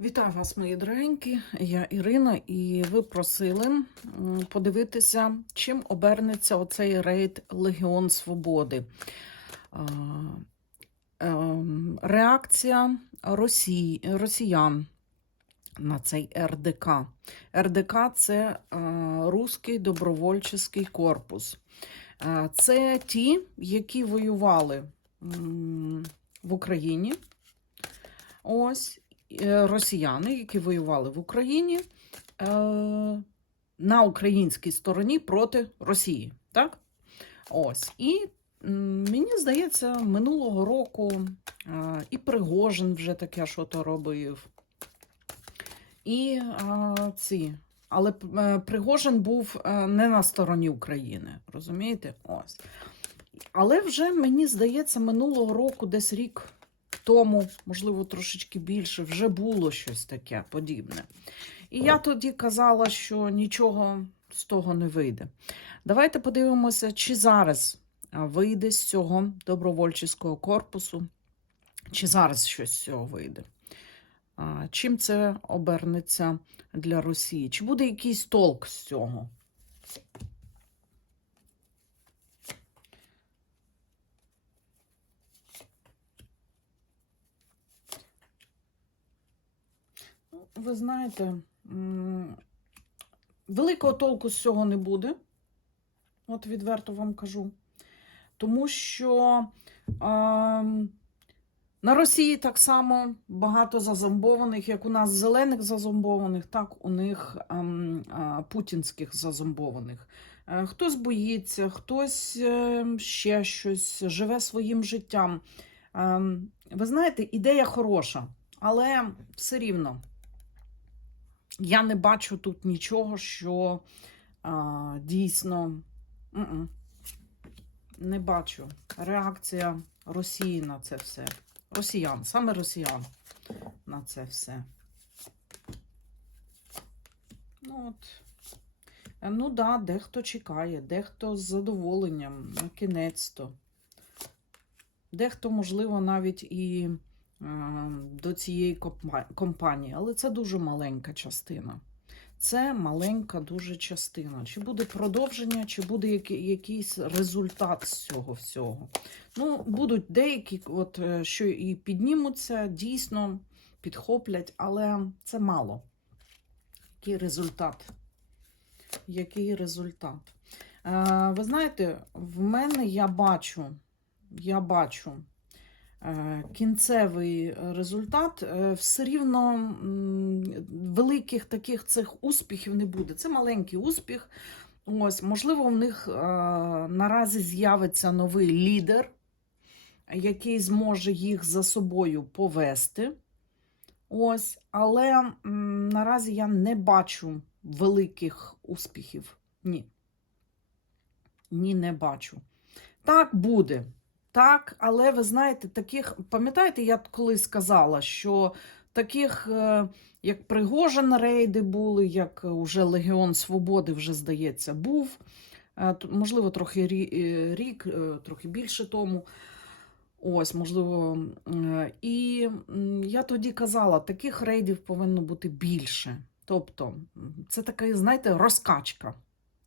Вітаю вас, мої дорогенькі. Я Ірина, і ви просили подивитися, чим обернеться оцей рейд Легіон Свободи. Ем, Реакція Росії, росіян на цей РДК. РДК це е, Руський добровольчий корпус. Е, Це ті, які воювали в Україні. Ось росіяни, які воювали в Україні е, на українській стороні проти Росії. Так? Ось. І мені здається, минулого року е, і Пригожин вже таке що то робив. І е, ці. Але е, Пригожин був е, не на стороні України, розумієте? Ось. Але вже мені здається, минулого року, десь рік тому, можливо, трошечки більше, вже було щось таке подібне. І я тоді казала, що нічого з того не вийде. Давайте подивимося, чи зараз вийде з цього добровольчого корпусу, чи зараз щось з цього вийде. Чим це обернеться для Росії? Чи буде якийсь толк з цього? Ви знаєте, великого толку з цього не буде. От відверто вам кажу. Тому що ем, на Росії так само багато зазомбованих, як у нас зелених зазомбованих, так у них ем, а, путінських зазомбованих. Е, Хтось боїться, хтось е, ще щось живе своїм життям. Ем, Ви знаєте, ідея хороша, але все рівно я не бачу тут нічого, що а, дійсно не бачу. Реакція Росії на це все. Росіян, саме росіян на це все. Ну, от. Е, Ну да, дехто чекає, дехто з задоволенням, на кінець-то. Дехто, можливо, навіть і до цієї компанії, але це дуже маленька частина. Це маленька дуже частина. Чи буде продовження, чи буде який- якийсь результат з цього всього. Ну, будуть деякі, от, е, що і піднімуться, дійсно підхоплять, але це мало. Який результат? Який результат? Е, ви знаєте, в мене я бачу, я бачу е, кінцевий результат, е, все рівно великих таких цих успіхів не буде. Це маленький успіх. Ось, можливо, в них е, наразі з'явиться новий лідер, який зможе їх за собою повести. Ось, але наразі я не бачу великих успіхів. Ні. Ні, не бачу. Так буде. Так, але ви знаєте, таких, пам'ятаєте, я колись сказала, що таких, е, як Пригожин рейди були, як уже Легіон Свободи, вже, здається, був. Е, Можливо, трохи е, рік, е, трохи більше тому. Ось, можливо. е, І я тоді казала, таких рейдів повинно бути більше. Тобто, це така, знаєте, розкачка.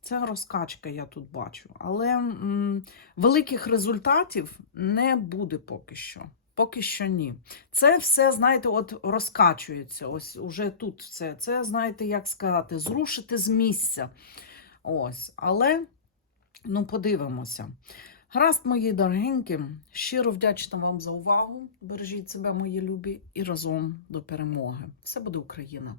Це розкачка, я тут бачу. Але м, великих результатів не буде поки що. Поки що ні. Це все, знаєте, от розкачується. Ось уже тут все. Це, знаєте, як сказати, зрушити з місця. Ось. Але, ну, подивимося. Гаразд, мої дорогенькі, щиро вдячна вам за увагу. Бережіть себе, мої любі, і разом до перемоги. Все буде Україна!